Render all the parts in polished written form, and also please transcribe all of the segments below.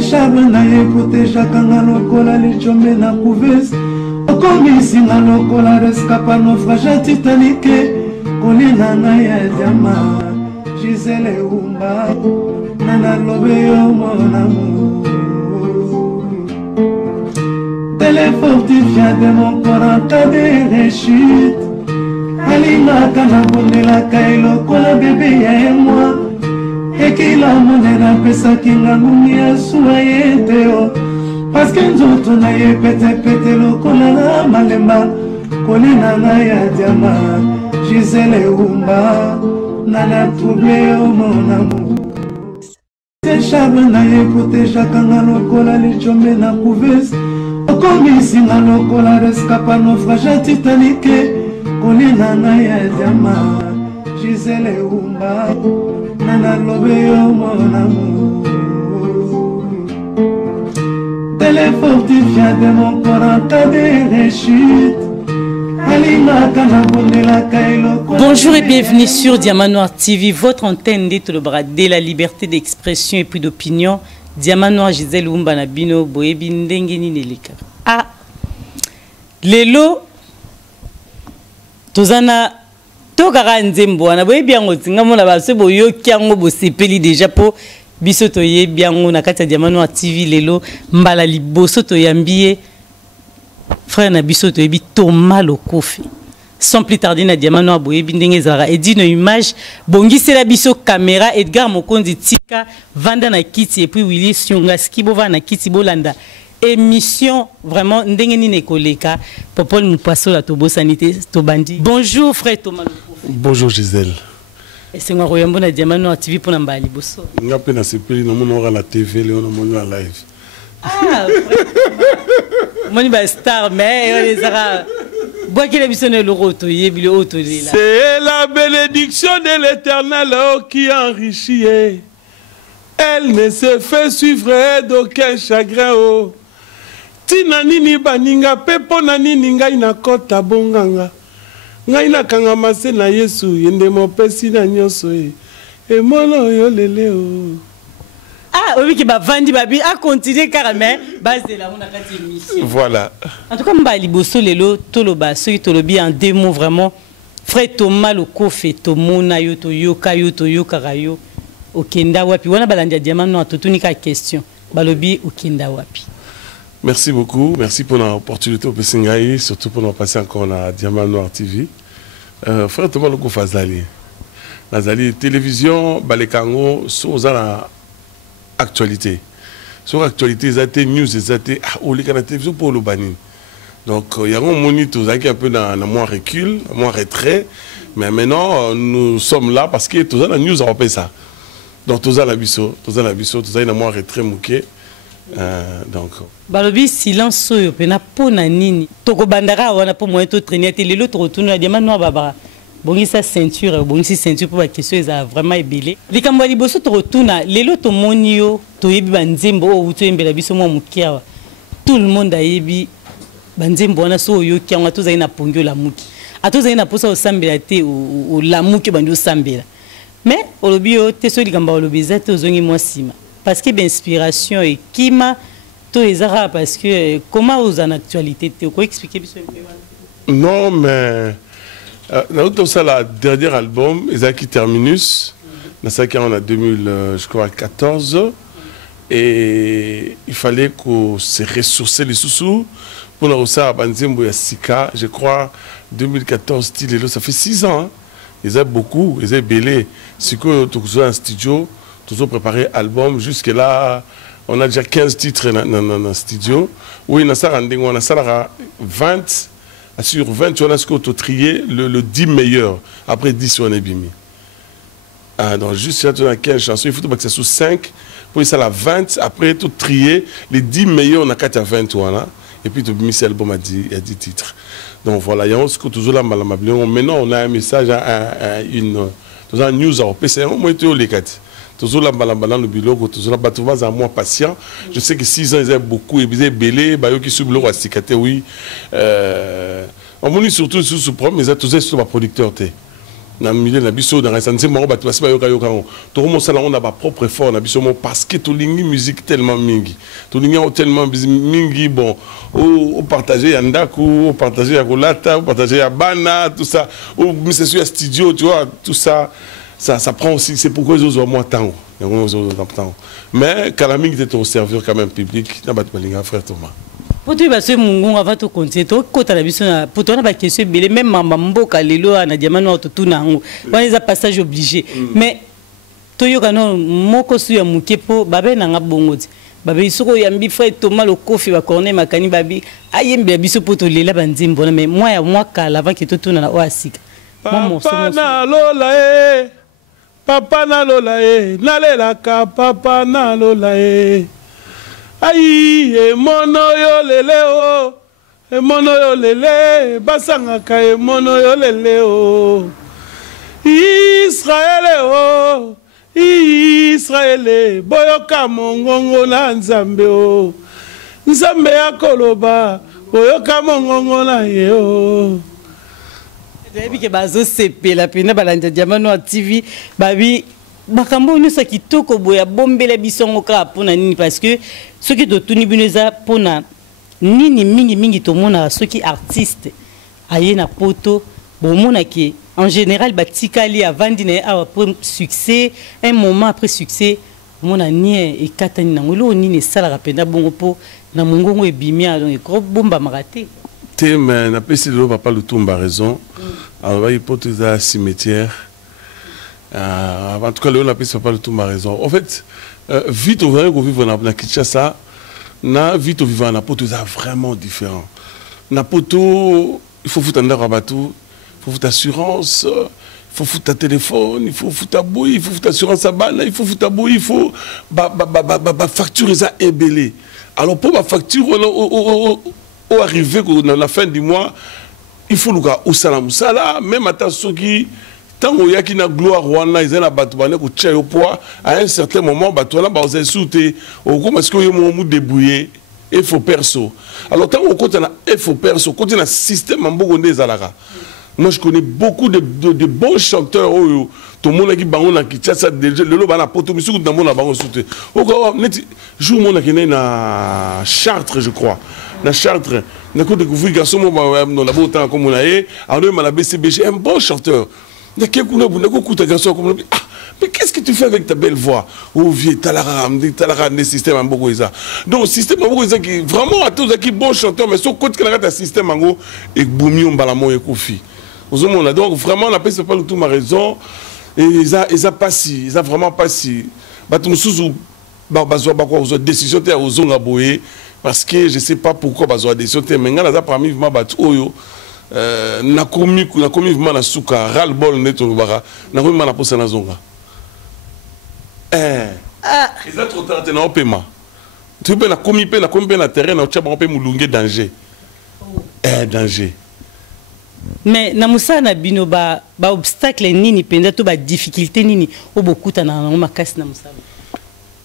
charme na ye protejaka nga lokola lichombe na couveuse okomisinga lokola rescapa naufrage titanike kolina na ya diama Gisele Umba nana lobe yo mon amour téléfortifiant de mon corps en cas de rechute alingaka na bondelaka elokola bebe ya moi ekila monena pesaki nga ngungi ya suwa ye te o paske nzoto na ye petepete lokola na malemba kolina na ya diama Gisele Umba nana trouble yo mon amour charme na ye protejaka nga lokola lichombe na couveuse okomisinga lokola rescapa naufrage titanike kolina na ya diama Gisele Umba nana lobe yo mon amour téléfortifiant de mon corps en cas de rechute. Bonjour et bienvenue sur Diamant Noir TV, votre antenne dit le bradé, la liberté d'expression et puis d'opinion. Diamant Noir Gisele Umba na bino boyebi ndenge ni neleka. Ah, lelo tozana tokaka nzembo na boyebi yango tinga mona ba se boyoki yango bosepeli déjà po biso toyebi yango na kati ya Diamant Noir TV lelo mbala liboso toyambiye frère na biso toyebi Thomas Lokofi. Sans plus tarder na Diamant Noir boyebi ndenge zara edi no image bongisi la biso caméra Edgar Mokondi tika vanda na kiti et puis Willy Siongaski bova na kiti bolanda émission vraiment ndenge ni nekoleka popol mupaso la tobo sanité to bandi. Bonjour frère Thomas Lokofi. Bonjour Gisèle. Et c'est moi royambo na Diamant Noir TV pour mbali boso. Ngape na sepeli na mona la TV le na mona live. Ah, moni ba star mais les ara bois qui l'émission le roto yebi auto là. C'est la bénédiction de l'Éternel qui enrichit. Elle ne se fait suivre d'aucun chagrin. Tina nini baninga pepo na nini ngai na kota bonganga. Ngai na kanga mase na Yesu yende mopesi na nyonso e. E mono yo lele o. Ah, oui, qui va vendre, à continuer carrément, base de la émission. Voilà. En tout cas, Mbali Bosso Lelo, Toloba, ceux qui Tolobi en deux mots vraiment. Frère Thomas Lokofi, Tomona, Yoto, Yoka, Yoto, Yokarayo, Okenda Wapi. On a balandia Diamant Noir, toute unique question. Balobi, Okenda Wapi. Merci beaucoup. Merci pour l'opportunité au Pessingaï, surtout pour nous passer encore à Diamant Noir TV. Frère Thomas Lokofi Azali. Azali, télévision, Balekango, Souzana. Actualité. Sur l'actualité, ils étaient news, ils étaient la télévision pour le banni. Donc, il y a un moniteur qui est un peu dans moins recul, moins retrait. Mais maintenant, nous sommes là parce que tout ça, la news a repéré ça. Donc, tout ça, la biseau, tout ça, il y a moins retrait mouqué. Donc. Balobi, silence, soyo, pena pona nini. Toko bandara, on a pas moyen de traîner, et l'autre retourne à Diamant Noir Barbara. Bon, sa ceinture, bon, si ceinture pour la question, ils ont vraiment ébélé. Les Cambodgiens, bosso te retourne, les lots monio, to yebi banzembo, ou tu embela biso mo mukia. Tout le monde a yebi banzembo, on a so yo qui on a tous na pongyo la muki. A tous na posa au sambela te ou la muki bandu sambela. Mais au lobio, te so les Cambodgiens lobisa te zongi moi sima. Parce que l'inspiration et kima to les arabes parce que comment aux en actualité te quoi expliquer biso? Non mais dans ça, le dernier album, Isaki Terminus, dans ça on a 2014, et il fallait qu'on se ressource les sous pour nous ça à Banzembo et Sika, je crois 2014 ça fait 6 ans. Hein. Ils ont beaucoup, ils ont belé. C'est que tout un studio, toujours préparé album jusque là. On a déjà 15 titres dans le studio. Oui, on a ça 20. Sur 20, on a ce qu'on a trié le 10 meilleur. Après 10, on est bimi. Donc, juste si on a 15 chansons, il faut que ça soit 5. Pour ça, la 20. Après, tout trier. Les 10 meilleurs, on a 4 à 20. Voilà. Et puis, tout bimi, c'est l'album a 10 titres. Donc, voilà. Il y a ce que toujours là, maintenant, on a un message, une news à c'est un moment où les 4. Toujours là, le bilan, toujours là, toujours à moi patient. Je sais que 6 ans, ils ont beaucoup, ils ont belé, ils ont qui sous le cicaté, oui. On m'a surtout sous problème, mais ils ont tous sur ma producteur. na milieu na biso dans ça nzembo ba tu ba yoka yoka to mo sala on a ba propre effort na biso mo parce que to lingi musique tellement mingi to lingi tellement mingi bon au partager ya ndaku au partager ya kolata au partager ya bana tout ça ou mais c'est sur studio tu vois tout ça ça prend aussi c'est pourquoi ils ont moins temps mais Kalaming était au servir quand même public na ba linga frère Thomas. Pour toi, parce que mon avant tout continuer, toi, quand la mission, pour toi, on a question, même maman mboka lelo, on a diamant noir tout na ngo, on les a passage obligé. Mais toi, yo kano moko suya mukepo, babe na nga bongoti, babe isoko yambi frère Thomas le kofi va corner makani babi, ayembe biso poto lela banzimbo, mais moi kala avant que tout na oasika. Papa na lola e, papa na lola e, nalela ka papa na lola e. Aïe, et mono yo lele o, et mono yo lele, basangaka et mono yo lele o. Israël o, Israël, boyoka mongongo na nzambe o. Nzambe ya koloba, boyoka mongongo na ye o. Depuis que bazo sepe la pena balanda diamano TV, babi. Bakambo nous ça qui toko boya bombela bisongo ka pona nini parce que ceux qui totuni bineza pona nini mingi to mona ceux qui artistes aye na poto bon mona qui en général batikali avant dîner après succès un moment après succès mona nie et katani na ngolo nini sala rapenda bongo po na mongongo e bimia donc gros bomba maraté te mais na pesi lo papa le tomba raison alors va hypothèse cimetière. En tout cas, on appelle ça pas le tout ma raison. En fait, vite au vrai qu'on vit na Kinshasa, na vite au vivant na poto c'est vraiment différent. Na poto, il faut foutre un rabatou, il faut foutre assurance, il faut foutre un téléphone, il faut foutre un bouille, il faut foutre assurance à banane, il faut foutre un bouille, il faut facture ça ébélé. Alors pour ma facture au arriver dans la fin du mois, il faut le gars au salam même à ceux qui tant qu'il y a une gloire wana ils ont la batouane ko tchè au poids à un certain moment batouana ba osé souter au coup parce que yo mo débrouiller il faut perso alors tant qu'on continue il faut perso continue un système en beaucoup des alara moi je connais beaucoup de bons chanteurs tout le monde qui bango na Kinshasa déjà le lo bana poto misu na mona bango souter au coup net jour mon na na Chartres je crois na Chartres na ko découvrir garçon mo dans la beau temps comme on a alors on a BCBG un bon chanteur. Mais qu'est-ce que tu fais avec ta belle voix? Oh vieux, talara des systèmes en beaucoup ça. Donc système en beaucoup ça qui vraiment à tous qui bon chanteur mais sauf quand un système en gros et boumi on balamon et kofi. Donc vraiment la paix c'est pas le tout ma raison et ils a pas si, ils a vraiment pas si. Bah tout sous bazoa bakwa aux décisions te aux onga boye parce que je sais pas pourquoi bazoa décision te mais ngala za parmi vraiment bat oyo na komi vraiment na suka ral bol neto baka na komi na posa na zonga ils a trop tard na opema tu peux na komi na terrain na tchaba on peut mulunge danger danger mais na musa na bino ba obstacle nini penda to ba difficulté nini o bokuta na makasi na musa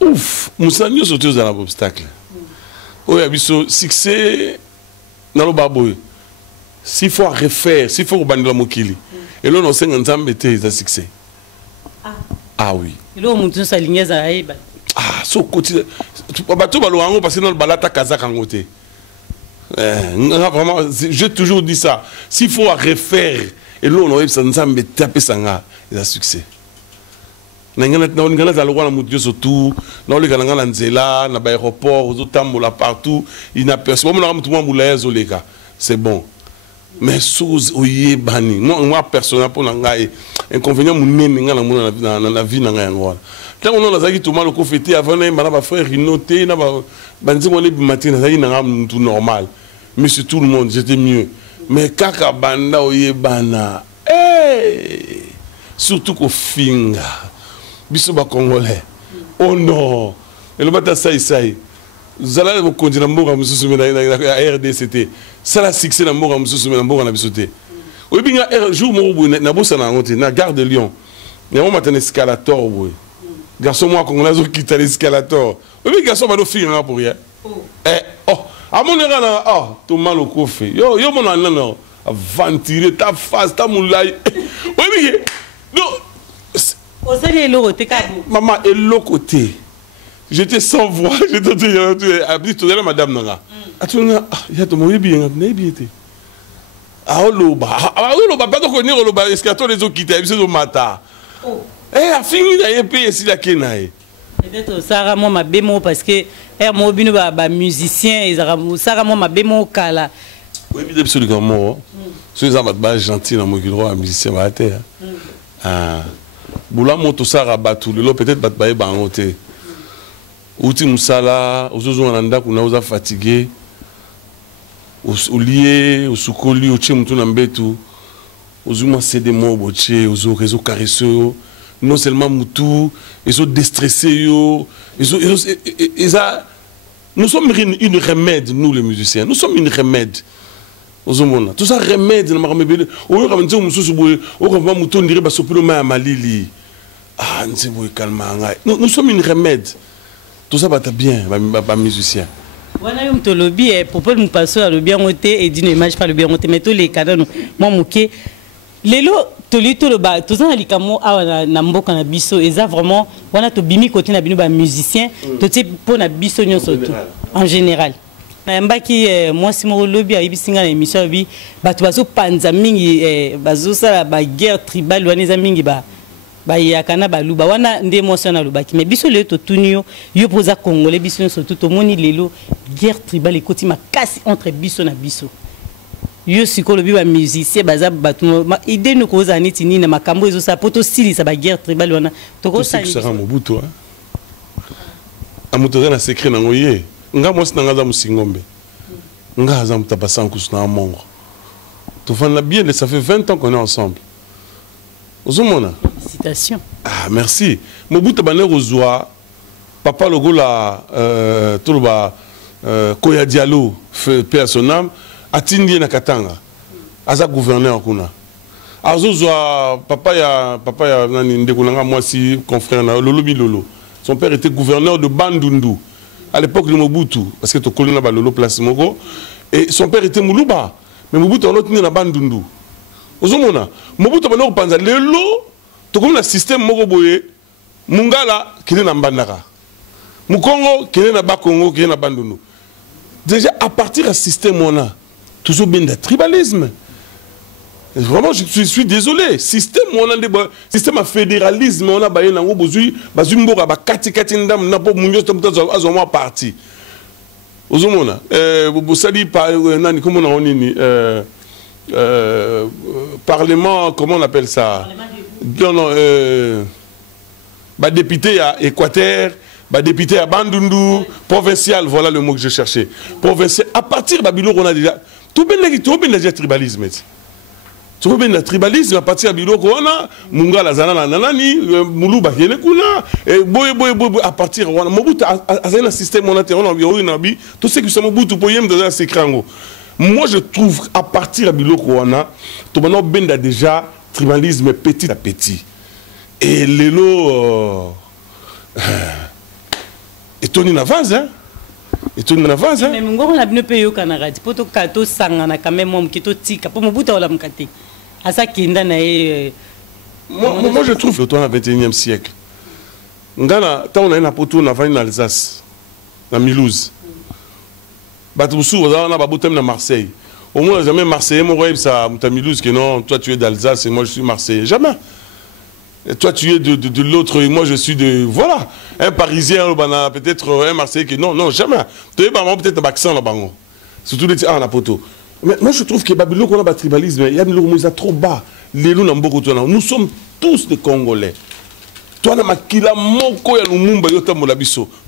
ouf musa nyo surtout za na obstacle o ya biso succès na lo baboy. S'il faut refaire, s'il faut rebanir la mokili. Et là, on sait que nous des succès. Ah oui. Et là, on monte sa ligne à Aïba. Ah, so côté. Tu vas tout balonger parce que dans le balata kazak en côté. Vraiment, j'ai toujours dit ça. S'il faut refaire, et là, on a ça nous a tapé ça des succès. Na ngana za lokwa na mutu surtout na ole kana ngana nzela na ba aéroport aux tambola partout il n'a personne moi na mutu mo mula yezo leka c'est bon. Mais sous oye bani moi personnellement pour ngai inconvénient munene ngala na la vie na ngai ngwa tant on a zaki tout mal ko fêter avant na ba frère noté na ba banzi mo le matin na nga tout normal mais c'est tout le monde j'étais mieux mais kaka banda oye bana surtout ko finga biso ba congolais oh non et le bata sai zala ko kontina mboka mususu na RDCT ça la succès na mboka mususu na mboka na bisoté o binga jour mo na bossa na ngote na gare de Lyon na mo matane escalator boy garçon moi congolais zo quitter l'escalator o binga garçon ba do finga pour rien à mon era tout mal au fait yo mon non aventurer ta face ta moulay o binga Maman, et l'autre côté. J'étais sans voix, j'étais tout à madame Nanga. Il y a tout le monde bien, pas de connaître le bas, est-ce qu'il y a tous les autres qui t'aiment, c'est au matin. Eh, a fini d'aller payer si la kenaï. Peut-être ça moi ma bémo parce que moi bino ba musicien et ça moi ma bémo kala. Oui, bien absolument. Ceux qui sont gentils dans mon bureau, musicien va terre. Ah, boula moto ça rabatou, le peut-être bat baé bangote. Outi musala, ozozo ananda kuna oza fatigué. Au lié, au soukoli, au tché moutou nambetu. Ozuma cédé mo boché, ozo réseau caresseux. Non seulement moutou, ils sont déstressés, nous sommes une remède, nous les musiciens, nous sommes une remède. Tout ça remède, nous sommes une remède. Tout ça va bien, les musiciens. Voilà, on te lobby, pour pas nous passer à le bien monter et d'une image pas le bien monter, mais tous les canaux, moi, mouké. Lelo tolito le ba tous les kamo a na mboka na biso eza vraiment wana to bimi côté na bino ba musicien to type pour na biso nyonso tout en général mbaki moi si mo lobby a ibisinga na émission bi bato bazo panza mingi bazo sala ba guerre tribale wana eza mingi ba yakana baluba wana nde émotion na lubaki mais biso lelo to tunio yo poza congolais biso nyonso tout moni lelo guerre tribale ekoti makasi entre biso na biso. Yo sikolo biba musicien baza batu idée nous cause aniti ni na makambo ezo sa poto style sa ba guerre tribale wana to ko sa ni sera Mobutu amutoza na secret na ngoye nga mwasi na ngaza musingombe nga za mutabasa nkusu na mongo to fana bien ça fait 20 ans qu'on est ensemble ozomona félicitations ah merci Mobutu bane rozwa papa logola toloba Koya Diallo fait paix à son âme. Atindi na Katanga, aza gouverneur kuna. Azozwa papa ya nani ndekulanga moi si confrère na Lolo Bilolo. Son père était gouverneur de Bandundu à l'époque de Mobutu parce que to kolina ba Lolo place moko et son père était Muluba mais Mobutu on tenu na Bandundu. Ozomona Mobutu ba no panza lelo to comme le système moko boye Mungala kile na Mbandaka. Mukongo kile na Bakongo kile na Bandundu. Déjà à partir du système on a toujours bien de tribalisme. Vraiment, je suis désolé. Système, on a des système à fédéralisme, on a baillé dans le bozu, bazumbo ba kati ndam na po munyo to azoma parti. Ozomona, bo sali par nani comment on dit parlement, comment on appelle ça? Non, député à Équateur. Député à Bandundu, provincial, voilà le mot que je cherchais. Provincial, à partir de Babylone, on a déjà. Tout bien le tribalisme. Tout bien le tribalisme, à partir de Babylone, on a Mungala Zanana Nanani, Muluba Yenekuna, et boy, à partir de Mobutu, à un système monétaire, on a eu tout ce qui sont Mobutu pour y dans ces crangos. Moi, je trouve, à partir de Babylone, on a, tout le monde a déjà tribalisme petit à petit. Et les lots. Et Tony Navaz, hein? Et Tony Navaz, hein? Mais mon a bien payé au Canada. Pour tout cas, tout sangana quand même mon qui tout tika. Pour mon bout à la mkati. À ça qui n'a moi je trouve que toi, dans le 21e siècle, Ngana, tant on a un poteau, on a en Alsace, dans Milouz. Batoussou, on a un poteau dans Marseille. Au moins, jamais Marseillais, mon rêve, ça, Milouz, que non, toi tu es d'Alsace et moi je suis Marseillais. Jamais. Et toi, tu es de l'autre et moi, je suis de... Voilà. Un Parisien, peut-être un Marseillais qui... Non, jamais. Tu es peut-être un accent là-bas. Surtout les... Ah, la poteau. Mais moi, je trouve que Babylone, on a un tribalisme. Il y a des gens trop bas. Les loups, nous sommes tous des Congolais. Toi, nous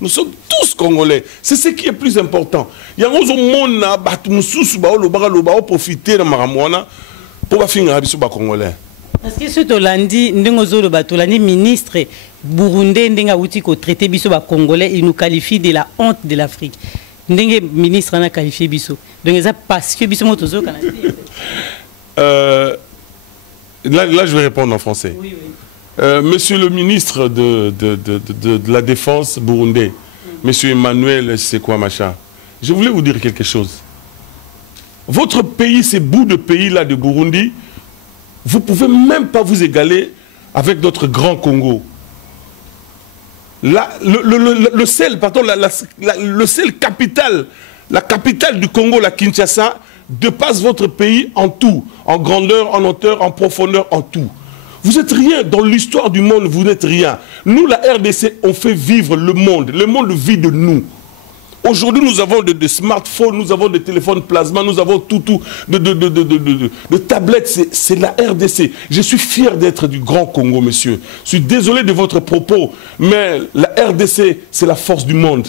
sommes tous Congolais. C'est ce qui est plus important. Il y a des gens qui profiter de Maramouana pour finir les Congolais. Parce que ce Tolandi, Tolandi ministre burundais, Ndenga outi ko traité biso ba congolais, il nous qualifie de la honte de l'Afrique. Ndenga ministre a qualifié biso. Donc ça parce que biso motozo canadien. Là, je vais répondre en français. Oui. Monsieur le ministre de la Défense burundais, Monsieur Emmanuel, c'est quoi machin? Je voulais vous dire quelque chose. Votre pays, ces bouts de pays là de Burundi, vous ne pouvez même pas vous égaler avec notre grand Congo. Le sel, pardon, le sel capital, la capitale du Congo, la Kinshasa, dépasse votre pays en tout, en grandeur, en hauteur, en profondeur, en tout. Vous n'êtes rien dans l'histoire du monde, vous n'êtes rien. Nous, la RDC, on fait vivre le monde vit de nous. Aujourd'hui, nous avons des smartphones, nous avons des téléphones plasma, nous avons de tablettes. C'est la RDC. Je suis fier d'être du Grand Congo, monsieur. Je suis désolé de votre propos, mais la RDC, c'est la force du monde.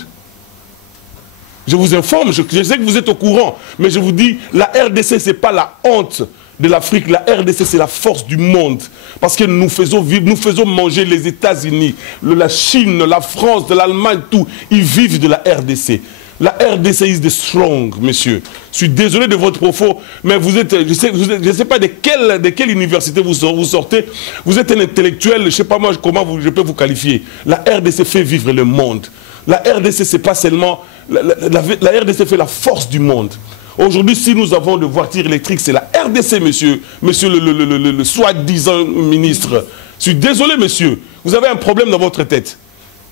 Je vous informe, je sais que vous êtes au courant, mais je vous dis, la RDC, ce n'est pas la honte de l'Afrique. La RDC, c'est la force du monde. Parce que nous faisons vivre, nous faisons manger les États-Unis, la Chine, la France, l'Allemagne, tout. Ils vivent de la RDC. La RDC is strong, monsieur. Je suis désolé de votre propos, mais vous êtes, je ne sais pas de quelle université vous sortez. Vous êtes un intellectuel, je ne sais pas moi comment je peux vous qualifier. La RDC fait vivre le monde. La RDC, c'est pas seulement... La RDC fait la force du monde. Aujourd'hui, si nous avons des voitures électriques, c'est la RDC, monsieur le soi-disant ministre. Je suis désolé, monsieur. Vous avez un problème dans votre tête.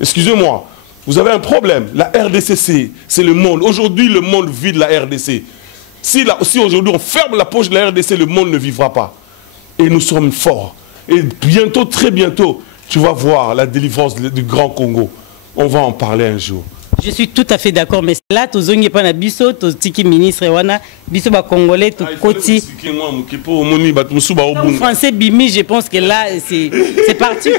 Excusez-moi. Vous avez un problème. La RDC, c'est le monde. Aujourd'hui, le monde vit de la RDC. Si aujourd'hui on ferme la poche de la RDC, le monde ne vivra pas. Et nous sommes forts. Et bientôt, très bientôt, tu vas voir la délivrance du Grand Congo. On va en parler un jour. Je suis tout à fait d'accord, mais là, tu as pas na biso, tu as ministre wana, biso ba congolais, tu koti. Français bimi, je pense que là, c'est parti.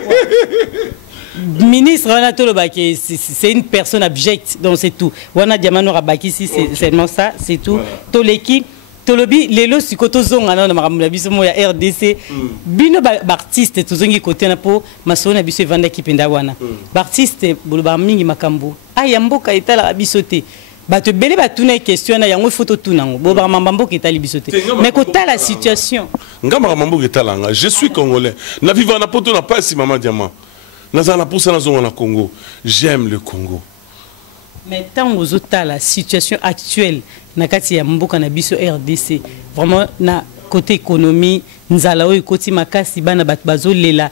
Ministre wana tolobaki, c'est une personne abjecte, donc c'est tout. Wana diamano rabaki si c'est seulement ça, c'est tout. Toleki. Tolobi lelo sikoto zonga na makamula biso mo ya RDC bino artiste tozongi côté na po masona biso evanda kipenda wana artiste boloba mingi makambo aya mboka etala biso te bato bele batuna question na yango photo tunango boba mambo ke etali biso te mais kota la situation ngama mambo ke talanga je suis congolais na vivant na poto na pas si maman diamant nazana pour ça na zonga na Congo j'aime le Congo. Mais tant aux autres, la situation actuelle, nakati ya mboka na biso RDC, vraiment na côté économie, nzala o côté makasi bana bat bazo lela.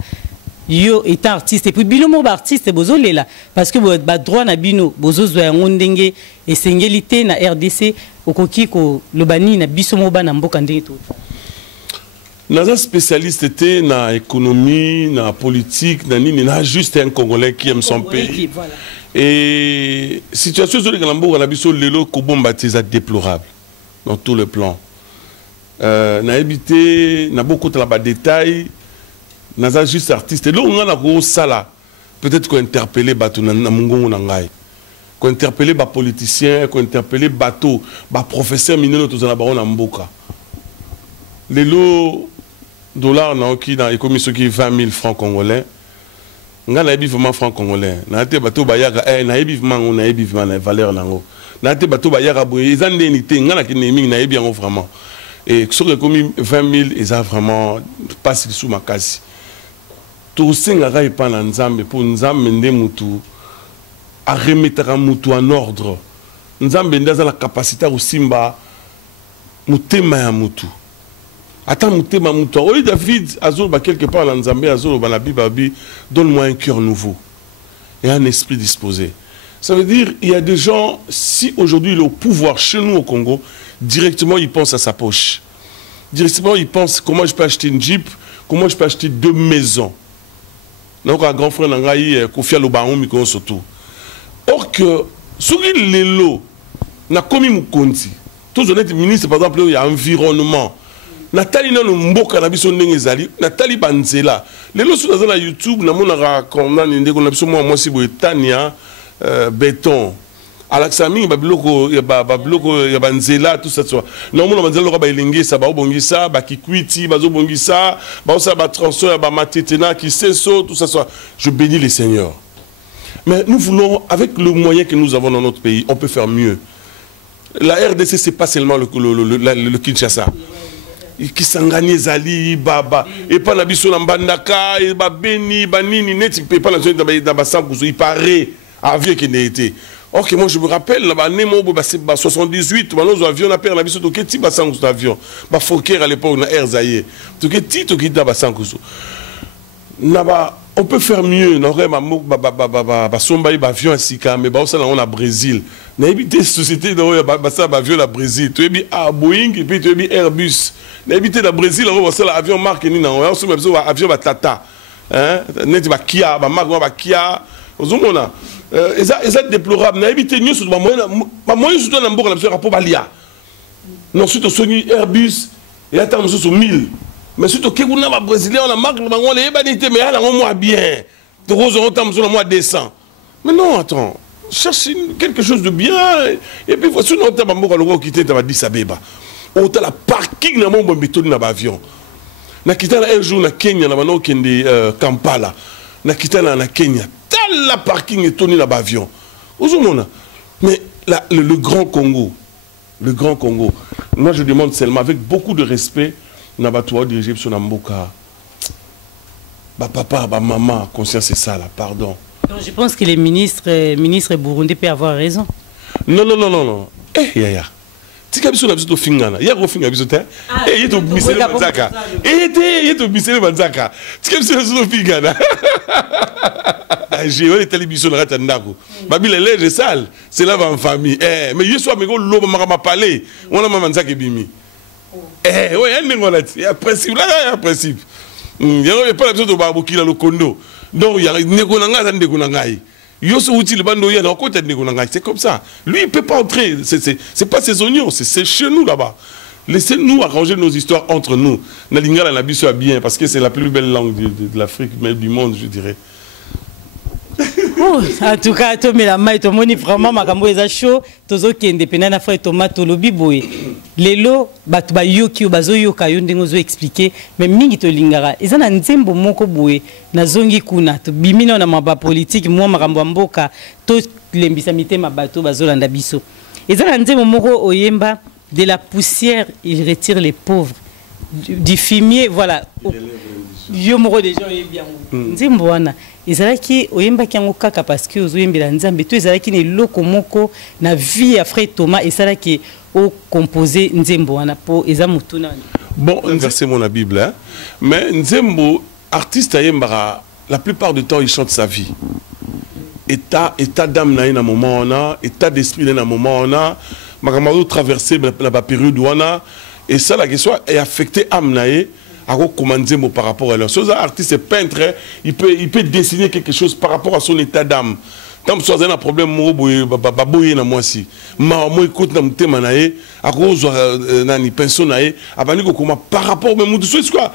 Yo étant artiste et puis bino mo artiste bozo lela parce que ba droit na bino bozo zo ya ngondenge et singélité na RDC okoki ko lobani na biso mo bana mboka ndenge to. Naza spécialiste était na économie, na politique, na nini, na juste un Congolais qui aime son pays. Voilà. Et situation sur le Galambo, on a vu sur l'élo Kobombatiza déplorable dans tout le plan. Na habité, na beaucoup de détails, na juste artiste. Et là on a gros sala, peut-être qu'on interpellé bateau na mungo nangai, qu'on interpellé ba politicien, qu'on interpellé bateau, ba professeur mineno tous na baron na mboka. L'élo dollar na qui dans l'économie qui 20 000 francs congolais. Nga na vraiment franc congolais na te bato bayaka na vivement na vivement na valeur nango na te bato bayaka boye ezande nité nga na kinemi na bien vraiment et sur le commis 20 000 ils a vraiment passe sous ma case tout singa ga pas na nzambe pour nzambe nde mutu a remettre mutu en ordre nzambe ndaza la capacité au simba mutema ya mutu. Attends, oui, David, Azul, quelque part en Zambie, Azul, la Bible, donne-moi un cœur nouveau et un esprit disposé. Ça veut dire, il y a des gens, si aujourd'hui il est au pouvoir chez nous au Congo, directement il pense à sa poche. Directement il pense comment je peux acheter une Jeep, comment je peux acheter 2 maisons. Donc, un grand frère Nangaï, Kofi Alobaon, Mikon surtout. Or que, sur les lots, na komi Mukonti, tous honnêtes ministres, par exemple, il y a environnement. Nathalie nanu mboka na biso ndenge ezali Nathalie banzela lelo so na YouTube na mona raconta ndeko na biso moi si boetania béton alaxami ba biloko ya ba biloko ya banzela tout ça soit na mona banzela ko ba elengisa ba obongisa ba kikwiti ba zobongisa ba osa ba transfert ba matetena qui seso tout ça soit je bénis les seigneurs mais nous voulons avec le moyen que nous avons dans notre pays on peut faire mieux. La RDC c'est pas seulement le Kinshasa qui s'engage zali baba et pas na biso na mbandaka et ba beni banini net pas na zone da basankuzo il paraît avion qui n'était. OK moi je me rappelle là ba nemo ba 78 nos avions na père na biso to keti basankuzo avion ba Fokker à l'époque na Air Zaïre to keti da basankuzo on peut faire mieux. On aurait avion à Sika, mais on a Brésil. On a évité société avion à Brésil. Tu as Boeing et puis tu as Airbus. On a évité la Brésil, on a avion marque ni non. On a avion Tata. Net ba Kia, ba marque Kia. Ozomona. C'est déplorable. On a évité mieux sur moi surtout dans Mboka na rapport balia. Non surtout Sony Airbus et attends sur 1000. Mais surtout que vous n'avez pas brésilien, on a marqué le bangon, les banité, mais elle a un mois bien. De rose, on tombe sur le mois décent. Mais non, attends, cherche quelque chose de bien. Et puis, voici, on a un quitté dans Addis Abeba. On a la parking dans mon béton dans l'avion. On a quitté un jour dans Kenya, dans le Kampala. On a quitté dans Kenya. Tel la parking est tourné dans l'avion. Mais le Grand Congo, moi je demande seulement avec beaucoup de respect. Nabatua dirigé sur Namboka. Papa, maman, conscience c'est ça là, pardon. Donc, je pense que les ministres burundais peuvent avoir raison. Non. Eh, yaya. Tu as vu sur Fingana. Il y a un film qui eh, il est au Bissé Banzaka. Il est au Bissé Banzaka. Tu as vu sur Fingana. J'ai eu les télévisions de Ratandako. Babi les lèvres sales, c'est là en famille. Eh, mais je suis à mes gars, l'eau m'a parlé. On a Manzaka et Bimi. Eh, oui, il y a un principe là, il y a un principe. Il n'y a pas besoin de Baboki dans le condo. Donc, il y a un négonanga dans le négonangaï. C'est comme ça. Lui, il ne peut pas entrer. Ce n'est pas ses oignons, c'est chez nous là-bas. Laissez-nous arranger nos histoires entre nous. Nalinga la Nabi soit bien, parce que c'est la plus belle langue de l'Afrique, même du monde, je dirais. En tout cas, tu me la main, tu me vraiment makambo eza chaud, tozo ki indépendant na frère tomate lobi boye. Lelo batu ba yoki bazo yoka yo ndenge zo expliquer, mais mingi to lingara. Eza na nzembo moko boye na zongi kuna to bimina na maba politique moi makambo mboka to lembisa mitema bato bazo landa biso. Eza na nzembo moko oyemba de la poussière, il retire les pauvres. Du fumier, voilà. Yo moko déjà bien. Nzembo wana ezalaki oyembaki yango kaka parce que ozoyembela nzambe to ezalaki ne loko moko na vie ya frère Thomas esalaki o composer nzembo wana po eza mutuna. Bon, inverser mon la Bible hein? Mais nzembo artiste ayembara la plupart du temps il chante sa vie. État d'âme na un moment on a, état d'esprit na un moment on a, makamado traverser la période on a et ça la question est affecté âme naé. Par rapport à leur chose, un artiste peintre, il peut dessiner quelque chose par rapport à son état d'âme. Tant que soit un problème, moi aussi. Moi écoute dans thème naé, à cause nani pension naé, par rapport même quoi.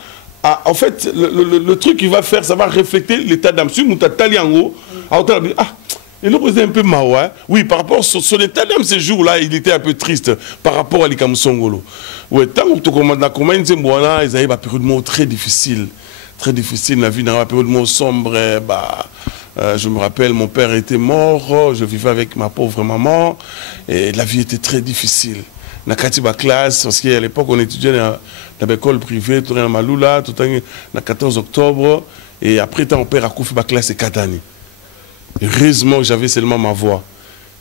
En fait, le truc qu'il va faire, ça va refléter l'état d'âme. Si vous taliango, et le président un peu mawa, oui, par rapport à son état d'âme ces jours-là, il était un peu triste par rapport à l'Ikam Songolo. Ouais, tant que tu commandes la commande, ils avaient une période très difficile, la vie dans une période sombre. Je me rappelle, mon père était mort, je vivais avec ma pauvre maman, et la vie était très difficile. Dans la classe, parce qu'à l'époque, on étudiait dans l'école privée, tout dans Maloula, tout le 14 octobre, et après, mon père a coupé ma classe et Katani. Heureusement que j'avais seulement ma voix.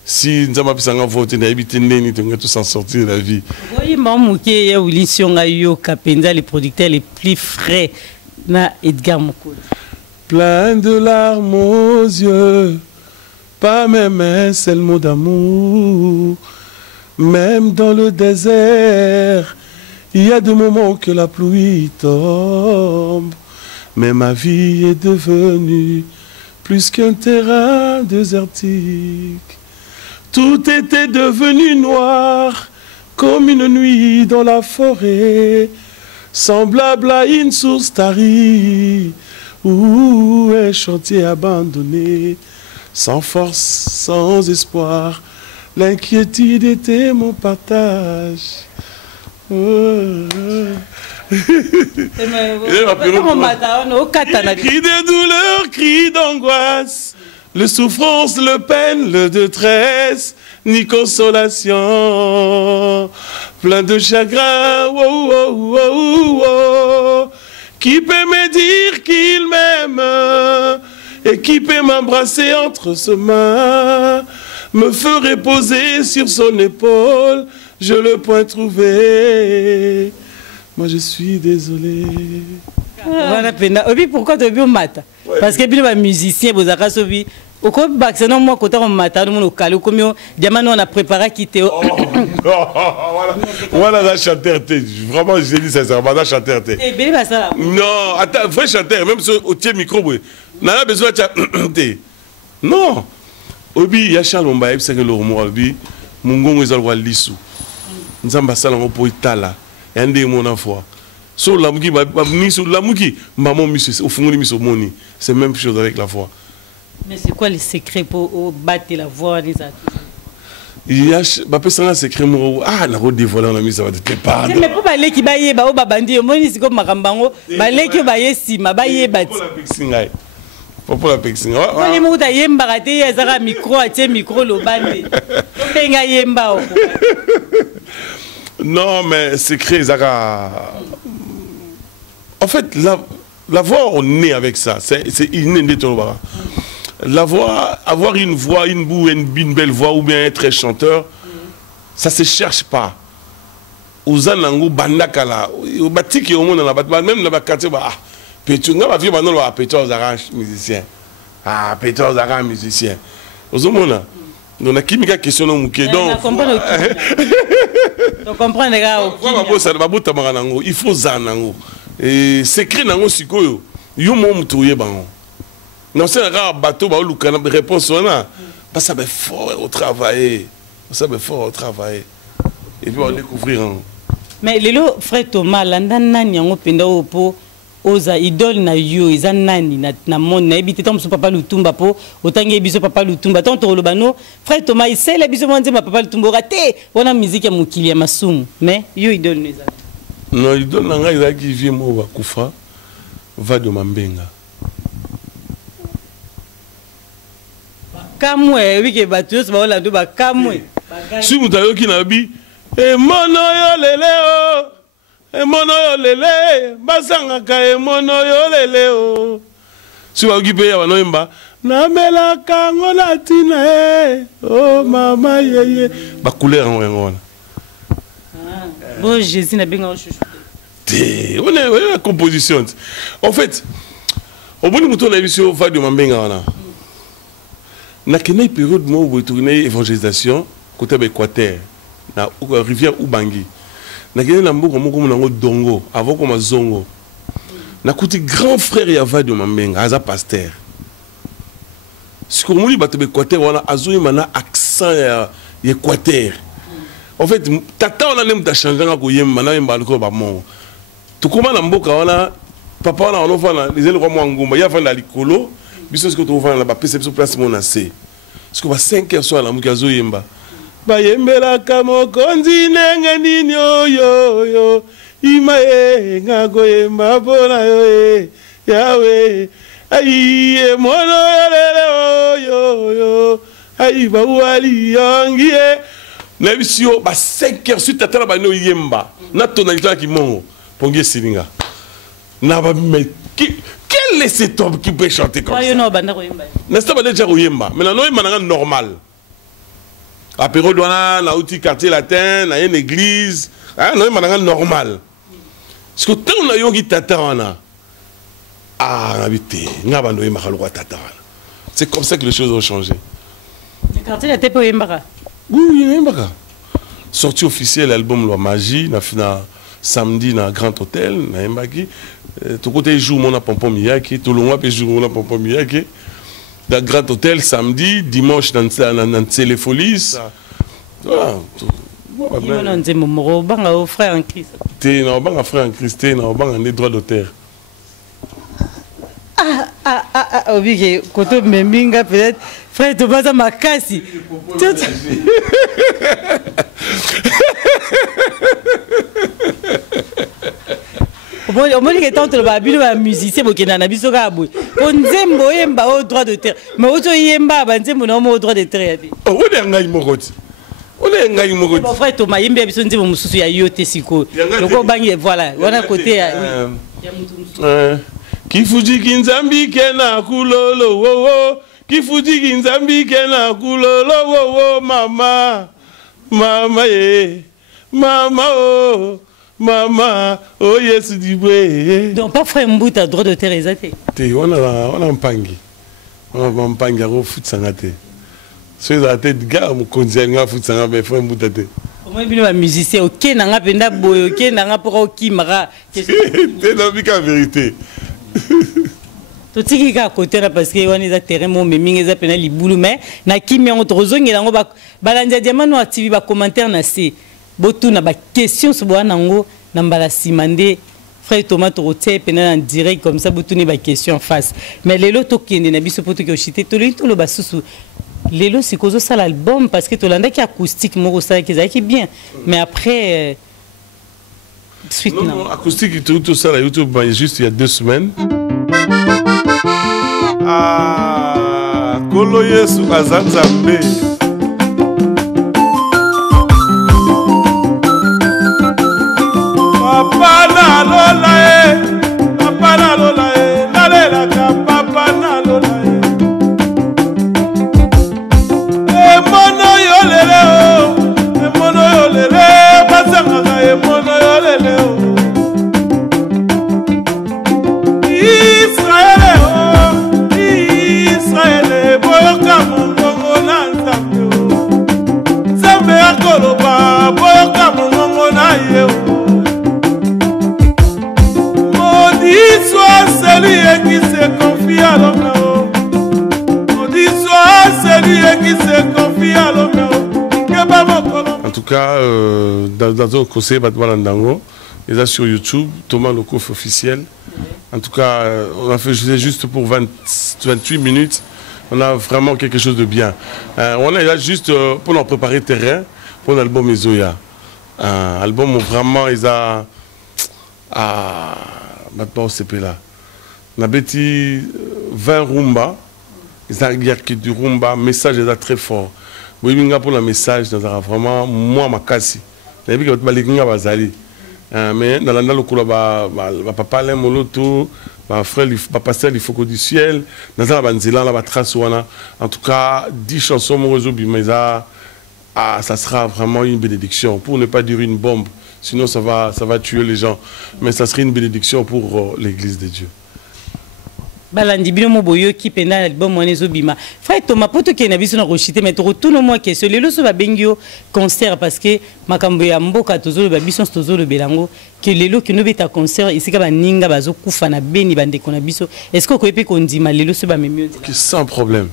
Si nous avons voté, nous avons tous s'en sortir de la vie. Oui, maman, il y a les producteurs les plus frais. Edgar Mokola. Plein de larmes aux yeux, pas même un seul mot d'amour. Même dans le désert, il y a des moments que la pluie tombe. Mais ma vie est devenue plus qu'un terrain désertique. Tout était devenu noir, comme une nuit dans la forêt, semblable à une source tarie, ou un chantier abandonné, sans force, sans espoir. L'inquiétude était mon partage. Cris de douleur, cris d'angoisse, le souffrance, le peine, le détresse, ni consolation, plein de chagrin. Oh, oh, oh, oh. Qui peut me dire qu'il m'aime et qui peut m'embrasser entre ses mains, me ferait poser sur son épaule, je le point trouvé. Moi je suis désolé. Voilà pena. Obi pourquoi tu veux mata? Parce que bien les musiciens vous avez sobi. Au quoi bac non moi quand on mata nous au calou comme diamant on a préparé quitter. Voilà la chanteur vraiment je dis sincèrement la chanteur. Eh bien ça. Non, attends, vrai chanteur même au tien micro n'a besoin de non. Obi ya Chalomba et c'est que le mot obi mungongo ezalwa lisu. Nzamba sala ngo itala. Ende mon foi. So la muki ba miso la muki maman miso au fond miso moni. C'est même chose avec la voix. Mais c'est quoi les secrets pour battre la voix des artistes? Il y a ba personne secret mo na ko dévoiler na mise ça va te pas. Mais pour parler qui ba yeba o babandi moni c'est comme makambango ba leki ba yesima ba yeba. Pour la pexing. Oli mo ta yemba raté ezaka micro atie micro lo bande. Penga yemba o. Non mais secret zaka. En fait la voix on est avec ça, c'est inné de tout. La voix, avoir une voix, une belle voix ou bien être chanteur, ça se cherche pas. Uzanangu bandakala, au batiki au monde dans la bâtiment, même dans la quartier, Pétunga va vivre maintenant Pétor Zara musicien. Ah, Pétor Zara musicien. Ozomona. Donc la chimique question non mouké donc. Tu comprends les gars. Il faut zanango. Et secret nango sikoyo. Yo mo mutouye bango. Non, c'est un bateau, une réponse, parce que ça va fort au travail. Ça va fort au travail. Et puis on va découvrir. Mais les lots, frère Thomas, l'andanani en openda opo, oza idole na yo, izanani na monde na ebité tom so papa lutumba po, otangi biso papa lutumba, tant to lobano, frère Thomas, il sait la biso monde ma papa lutumba raté, on a musique ya mukili ya masumu, mais yo idole neza. Non, idole na ngai qui vient mo wa kufa, va de Mambenga. Kamwe oui que bateau ba la do ba kamwe si mutayo ki na bi e mono yo lele o e mono yo lele basanga ka e mono yo lele o si wa gibe ya banoimba na mela kango latina e o mama yeye ba couleur ngona bon Jésus na benga chouchou on est la composition en fait au bout du mouton na biso va de Mambenga wana. Na kene période mo retourner évangélisation côté Équateur na rivière Ubangi. Na kene na mboko moko nango dongo avant comme zongo. Na kuti grand frère Yava de Mambenga aza pasteur. Siko muli bato Équateur wana azoyi mana accent ya Équateur. En fait tata wana nem ta changer nga ko yemba na yemba ko ba mon. To koma na mboka wana papa wana ono fana les élèves mo ngumba ya fana likolo. Biso ce que tu vas là-bas, c'est sur place mon assez. Ce que va 5 heures soir là, mukazo yemba. Ba yembela kamo konzi nenga ninyo yo. Imae ngago yemba bona yo yawe. Ayi mono yo. Ayi ba wali yangie. Na bisio ba 5 heures suite atala ba no yemba. Na tonalité qui mongo. Pongie silinga. Na ba me quel est cet homme qui peut chanter comme ça? N'est-ce pas déjà Royemba? Mais non, il est normal. À période on a un quartier latin, une église, non, il est normal. Parce que tant on a yogi tatana, habité, c'est comme ça que les choses ont changé. Le quartier latin pour Yemba? Oui, Yemba. Sortie officielle l'album La Magie, na samedi dans Grand Hôtel, na Yembaki. Tout côté jour mon pompon miyaki, tout le monde peut jouer mon pompon miyaki. Dans Grand Hôtel samedi, dimanche dans Téléfolis. Voilà. Non, c'est mon banga frère en Christ. T'es non banga frère en Christ, t'es non banga des droits d'auteur. Obi côté Meminga peut-être frère Thomas Makasi. Au moins que tant le musicien bokena na biso ka boy po nzembo yemba au droit d'auteur mais auto yemba ba nzembo na au droit d'auteur oh on est ngai mokoti bon frère Thomas yemba biso nzembo mususu ya yote siko loko bangi voilà wana côté ya kifuji kinzambi kena kulolo wo kifuji kinzambi kena kulolo wo mama ye mama oh Maman, oh yes, du bruit. Donc, pas frère Mbouta, droit de Teresa. On a un pangi. On a un pangi à foot sangate. C'est la tête gars, mon conseil à foot sangate, mais frère Mbouta. Moi, je suis un musicien, ok, nanga penda boy, ok, nanga pour ok mara. C'est la vérité. Tout ce qui est à côté là parce que on est à terrain mon mais mingi za pena libulu mais na kimi on trozongi nango ba balanja diamant no activer ba commentaire na c'est botu na ba question so bo nango na mbala simande frère Thomas Toroté pena en direct comme ça botu ni ba question en face mais lelo to kende na biso poto ke chité to le ba susu lelo sikozo ça l'album parce que to landa ki acoustique moko ça qui bien mais après suite non acoustique tout ça là YouTube juste il y a 2 semaines. Ah, Kolo Yesu Azanzambe. Papa na lola papa na lola nalela ka papa na lola mono yolele o mono yolele basanga ka mono yolele o Israel o Israel boyoka mongongo na nzambe o nzambe akoloba boyoka mongongo na ye o maudit soit celui qui se confie à l'homme o maudit soit celui qui se confie à l'homme o. En tout cas dans un conseil Batman Ndango ils sont sur YouTube Thomas Lokof officiel. En tout cas, on a fait juste pour 28 minutes. On a vraiment quelque chose de bien. On est là juste pour nous préparer terrain pour l'album Ezoya. Album où vraiment ils ont maintenant au CP là. On a bêti 20 rumba. Ils ont regardé du rumba. Message est très fort. Oui, pour le message, nous avons vraiment moi ma casse. On a vu que votre balinga va zali. Mais dans le cas où papa l'aime moloto, frère, pasteur il faut que du ciel, dans la trace en tout cas 10 chansons mais ça sera vraiment une bénédiction pour ne pas dire une bombe, sinon ça va tuer les gens, mais ça serait une bénédiction pour l'église de Dieu. Balandi bino mo boyo ki pena album mwana ezobima frère Thomas poto ke na biso na rochité mais to retourne moi question lelo so ba bengio concert parce que makambo ya mboka tozolo ba biso tozolo belango que lelo ke no beta concert isika ba ninga bazo kufa na beni bande kona biso est-ce que ko epe ko ndima lelo so ba memio sans problème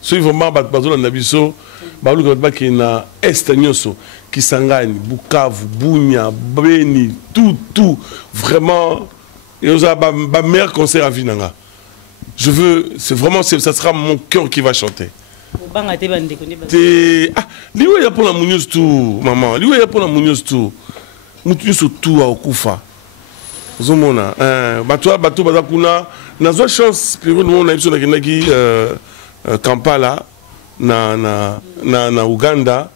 so vraiment bazo na biso ba lu ba ki na est nyoso Kisangani Bukavu Bunia Beni tout vraiment et on a ba meilleur concert à Vinanga. Je veux, c'est vraiment, ça sera mon cœur qui va chanter. Ah, liwe pour la mounios tout, maman. Liwe pour la mounios tout. Mounios tout à Okufa. Zomona. Bato bazakuna. Nazo chance, puis on a eu sur la Kampala, na Uganda.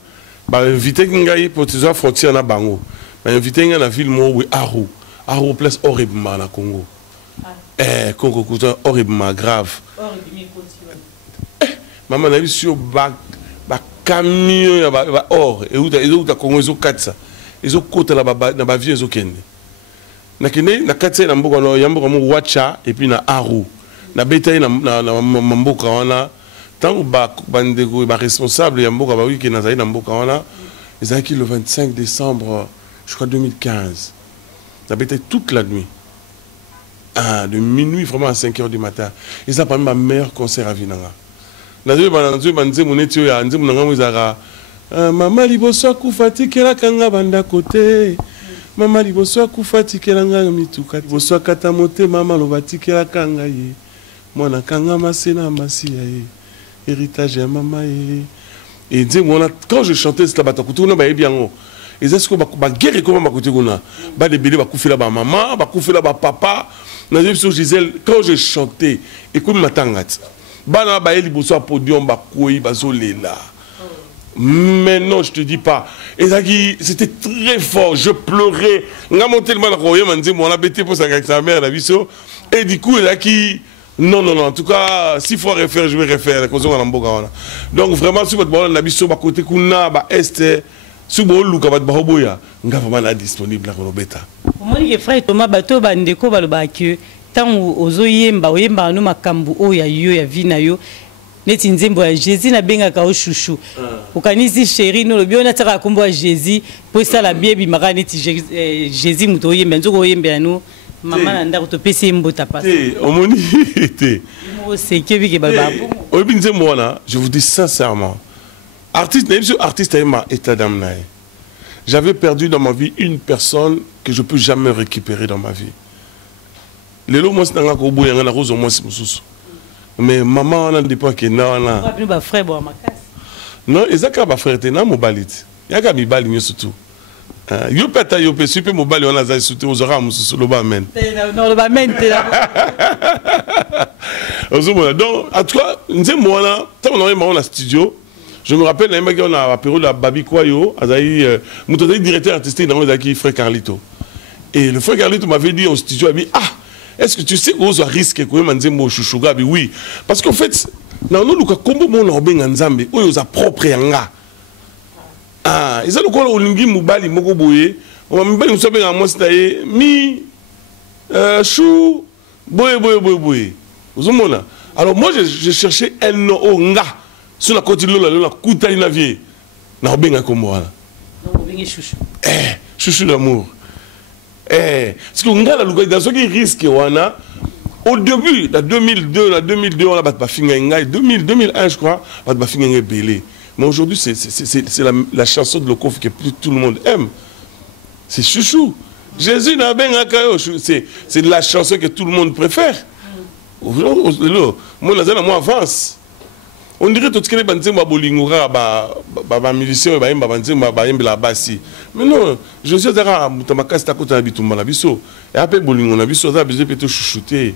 Bah invité Kingai pour tes frontières na Bango. Bah invité Kingai na ville mo Aru. Aru place horriblement na Congo. Congo cousin horriblement grave. Maman a vu sur ba camion ba or et où ta Congo ils ont 4 ils ont côté là na ba vie ils ont kende. Na kende na 4 na mboka no yamboka mo wacha et puis na Aru. Na betaille na mboka wana tant ba bandeko ba responsable yamboka ba wiki na zaï na mboka wana ils ont qui le 25 décembre je crois 2015. Na betaille toute la nuit. De minuit vraiment à 5 h du matin. Et ça parmi ma meilleure concert à Vinanga. Maman liboso kufati kela kanga banda kote. Maman liboso kufati kela nga mituka. Liboso kata mote maman lobati kela kanga ye. Mwana kanga masena masia ye. Héritage ya maman ye. Et quand je chantais cette bataille kutuna ba bien. Et est-ce que ba guerre comment ba kote kuna. Ba de bébé ba kufila ba maman, ba kufila ba papa. Gisèle, quand je chantais, écoute ma tangate. Bana ba eli boso podium ba koi bazolela. Mais non, je te dis pas. Et c'était très fort, je pleurais. On a monté le mal royaume, on dit on a bêté pour sa mère la biso. Et du coup, non, en tout cas, s'il faut refaire, je vais refaire. Donc vraiment, si votre bon la biso ba côté kuna ba est Si vous avez un bahoboya, vous avez vraiment disponible à Robeta. Moi, je frère Thomas Bato Bandeko Balobaki, tant aux oyemba, oyemba, nous makambu, oya yo, ya vina yo, net nzembo ya Jésus na benga kao chouchou. Okanisi chéri, nous le bien, on a tiré à combo à Jésus, pour ça la bière, bimara net Jésus, mouto oyemba, nous oyemba nous, maman anda ko to pesi mbota passe. Omoni, c'est que vi ke balba. Je vous dis sincèrement. Artiste état d'âme. J'avais perdu dans ma vie une personne que je ne peux jamais récupérer dans ma vie. Les lots, moi, c'est un peu de rose, moi, c'est mais maman, on a des points qui non. Non, ils ont un frère, ils ont un frère. Il y a un frère, surtout. Yo peta yo pe super mobile on a za sauté aux oreilles sur le bas men. Non le bas men t'es là. Donc en tout cas, nous moi là, tant on est dans studio. Je me rappelle, on a apéro de Babi Kwayo, mon directeur artistique dans le frère Carlito. Et le frère Carlito m'avait dit au studio, il dit, ah, est-ce que tu sais qu'on a risqué quand même mon chouchouga? Oui, parce qu'en fait, dans nous, nous avons mon orben en Zambie, où ils ont propre yanga. Ah, ils ont le col au lingi moubali moko boye, on m'a mis une en moi c'est mi chou boye. Vous avez alors moi je cherchais un nom sur la côte de l'eau, la coutaille na vie. Na benga comme moi. Non, benga chouchou. Chouchou d'amour. Parce que on a la localisation qui risque wana. Au début, la 2002, on a pas fini 2001 je crois, on a pas fini belé. Mais aujourd'hui c'est la chanson de Lokof que tout le monde aime. C'est chouchou. Jésus na benga kayo, c'est la chanson que tout le monde préfère. Moi moi avance. On dirait tout ce que les banzemba bolingura ba musicien ba yemba banzemba ba yemba la bassi. Mais non, je suis à mutamaka sta kota bitumba na biso. Et après bolingo na biso za besoin peut chouchouter.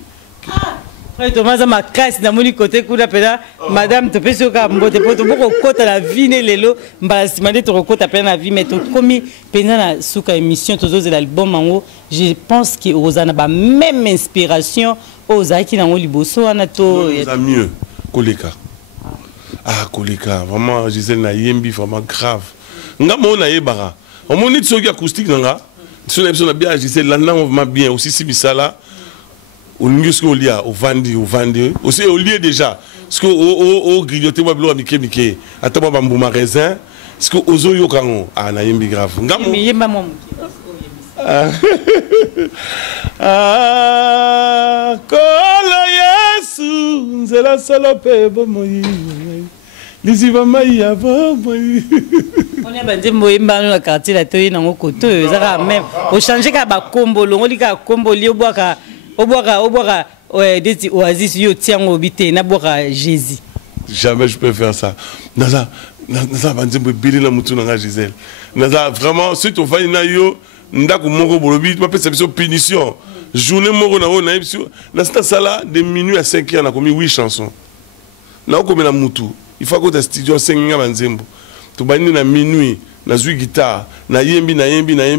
Frère Thomas ma casse na moni côté kuna pena madame te peso ka mbote poto boko kota la vie ne lelo mbasi mande to kota pena na vie mais to komi pena na suka émission to zo l'album en haut, je pense que Rosana ba même inspiration aux aki na liboso ana to mieux Koleka. Ah, Koleka, vraiment, Gisèle na yembi, vraiment grave. Nga mo na yebara. On m'a dit que acoustique nga. Si on a bien Gisèle, là on va bien aussi si bisala. On nous ce qu'on lit au vandi. Aussi au lieu déjà. Parce que au grignoter moi blo mike. Attends ba mbuma raisin. Parce que ozo yo kango. Ah na yembi grave. Nga mo. Yemba mom. Ah, kolo Yesu, nzela salope bomoyi. Liziva maya bomoyi. On est bandé moyemba dans la quartier la toyi na ngokoto, ezaka même. O changer ka ba kombo, longo ka kombo li obwaka deti oasis yo tiango bité na boka Jésus. Jamais je peux faire ça. Naza bandé mbili na mutu na Gisèle. Naza vraiment si tu vas na yo ndako moko bolobi tu peux ça punition. Journée moko na ona biso na sta sala de minuit à 5h na commis 8 chansons. Na ko na mutu. Il faut que tu studio 5 nga banzembo. Tu bani na minuit na zui guitare na yembi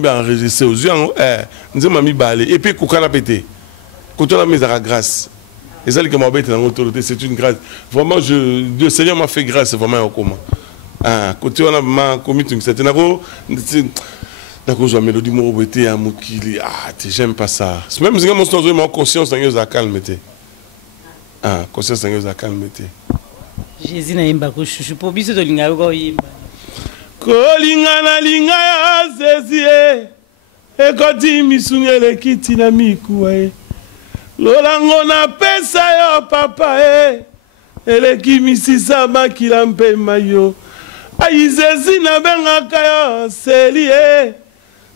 enregistrer aux yeux nzema mi balé et puis kokana pété. Quand on a mis à la grâce. Et ça que m'embête dans l'autorité, c'est une grâce. Vraiment le Seigneur m'a fait grâce vraiment au comment. Ah, quand on a commis une certaine d'accord, je mélodie mon beauté à Moukili. Ah, j'aime pas ça. Même si mon sens mon conscience sérieuse à calme ah, conscience sérieuse à calme Jésus na yemba ko chouchou po biso to linga ko yemba. Ko linga na linga ya Jésus e ko di misunyele kiti na mikuwa Lolango na pesa yo papa eleki misisa makila mpe mayo Aizezi na benga kayo seli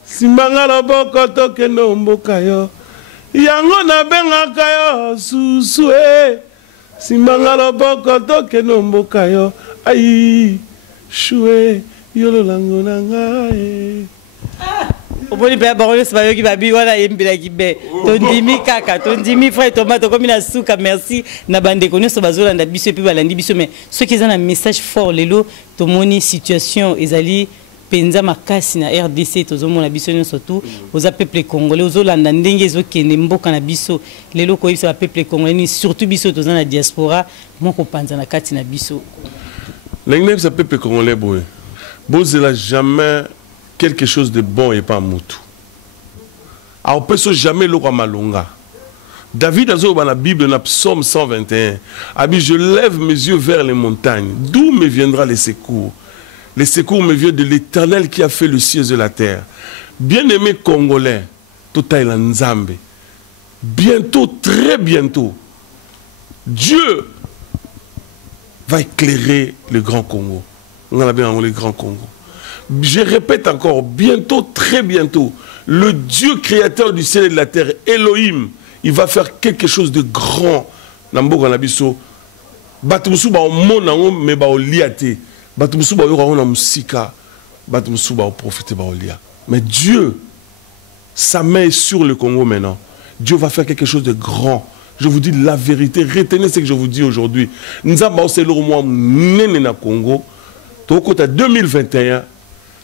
Simbanga loboko tokende mboka yo Yango na benga kayo susu Simbanga loboko tokende mboka yo Ai shue yo lolango na ngai Oboni be barolo sabayo ki babi wana yembila kibe tondimi kaka tondimi frère Thomas to komina suka merci na bande konyo so bazola nda biso pe balandi biso mais ceux qui ont un message fort lelo to moni situation ezali penza makasi na RDC to zomona biso nyonso tout aux peuple congolais aux olanda ndenge ezokende mboka na biso lelo ko yisa peuple congolais ni surtout biso to na diaspora moko panza na kati na biso l'anglais ça peuple congolais boy bozela jamais quelque chose de bon et pas mutu. Alors peut jamais le malonga. David a dit dans la Bible, dans Psaume 121, je lève mes yeux vers les montagnes. D'où me viendra les secours? Les secours me viennent de l'Éternel qui a fait le ciel et la terre. Bien-aimés Congolais, Totaïla Nzambe, bientôt, très bientôt, Dieu va éclairer le Grand Congo. On a bien le Grand Congo. Je répète encore, bientôt, très bientôt, le Dieu créateur du ciel et de la terre, Elohim, il va faire quelque chose de grand. Nambo Kanabiso, Batumusu ba omonango me ba oliate, Batumusu ba yora ona musika, Batumusu ba profiter ba olia. Mais Dieu, sa main est sur le Congo maintenant. Dieu va faire quelque chose de grand. Je vous dis la vérité. Retenez ce que je vous dis aujourd'hui. Nous avons aussi le mois na Congo. Au côté 2021,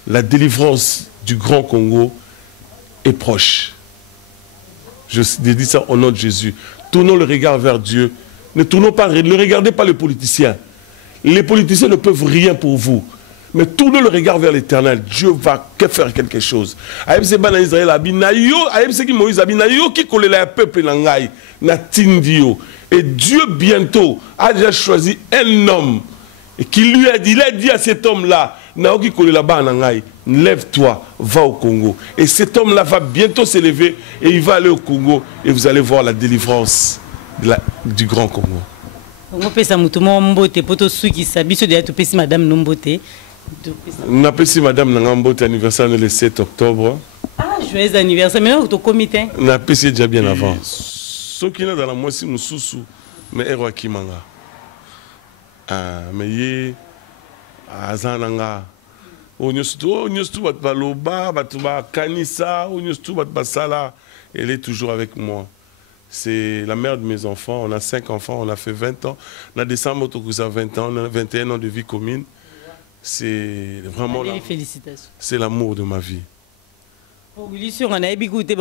la délivrance du Grand Congo est proche. Je dis ça au nom de Jésus. Tournons le regard vers Dieu. Ne regardez pas les politiciens. Les politiciens ne peuvent rien pour vous. Mais tournez le regard vers l'Éternel. Dieu va faire quelque chose. Et Dieu bientôt a déjà choisi un homme et qui lui a dit, à cet homme-là, lève-toi, va au Congo. Et cet homme-là va bientôt s'élever et il va aller au Congo et vous allez voir la délivrance du Grand Congo. On appelle si Madame Nangambote anniversaire le 7 octobre. Ah, joyeux anniversaire. Mais non, au comité. On appelle si déjà bien avant. Ce qui est dans la moitié, nous sous mais Erwa Kimanga. Ah, mais yé, Azananga. Elle est toujours avec moi. C'est la mère de mes enfants. On a 5 enfants, on a fait 20 ans. On a décembre, on a 20 ans, on a 21 ans de vie commune. C'est vraiment félicitations. C'est l'amour de ma vie. On a écouté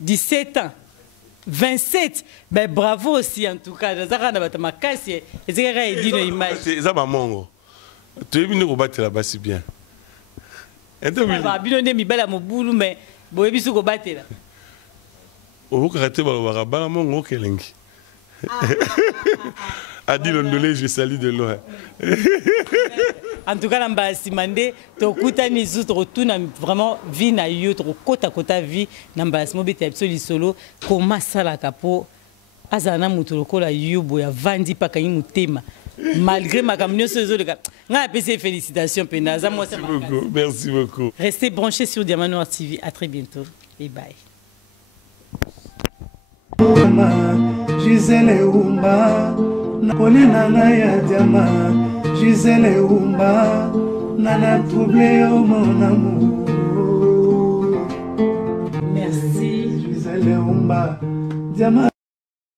17 ans. 27. Ben bravo aussi en tout cas. C'est ça ma mongo. Tu es venu combattre là-bas si bien. Et tu es venu bela mobulu mais boye bisu ko batela. O karate balobara bala mongo kelengi. Adi Londolé, je salue de loin. En tout cas, là, Simandé, to kuta ni zu to tuna vraiment vie na yo to kota vie namba smobite absolu solo comment ça la capo azana mutu lokola yo boya vandi pa kanyi mutema malgré ma camion ce zo de nga pese félicitations penaza moi ça merci beaucoup. Restez branchés sur Diamant Noir TV. À très bientôt et bye. Gisele Umba Nakolina ya Diama Gisele Umba Nana troublé au mon amour. Merci Gisele Umba Diama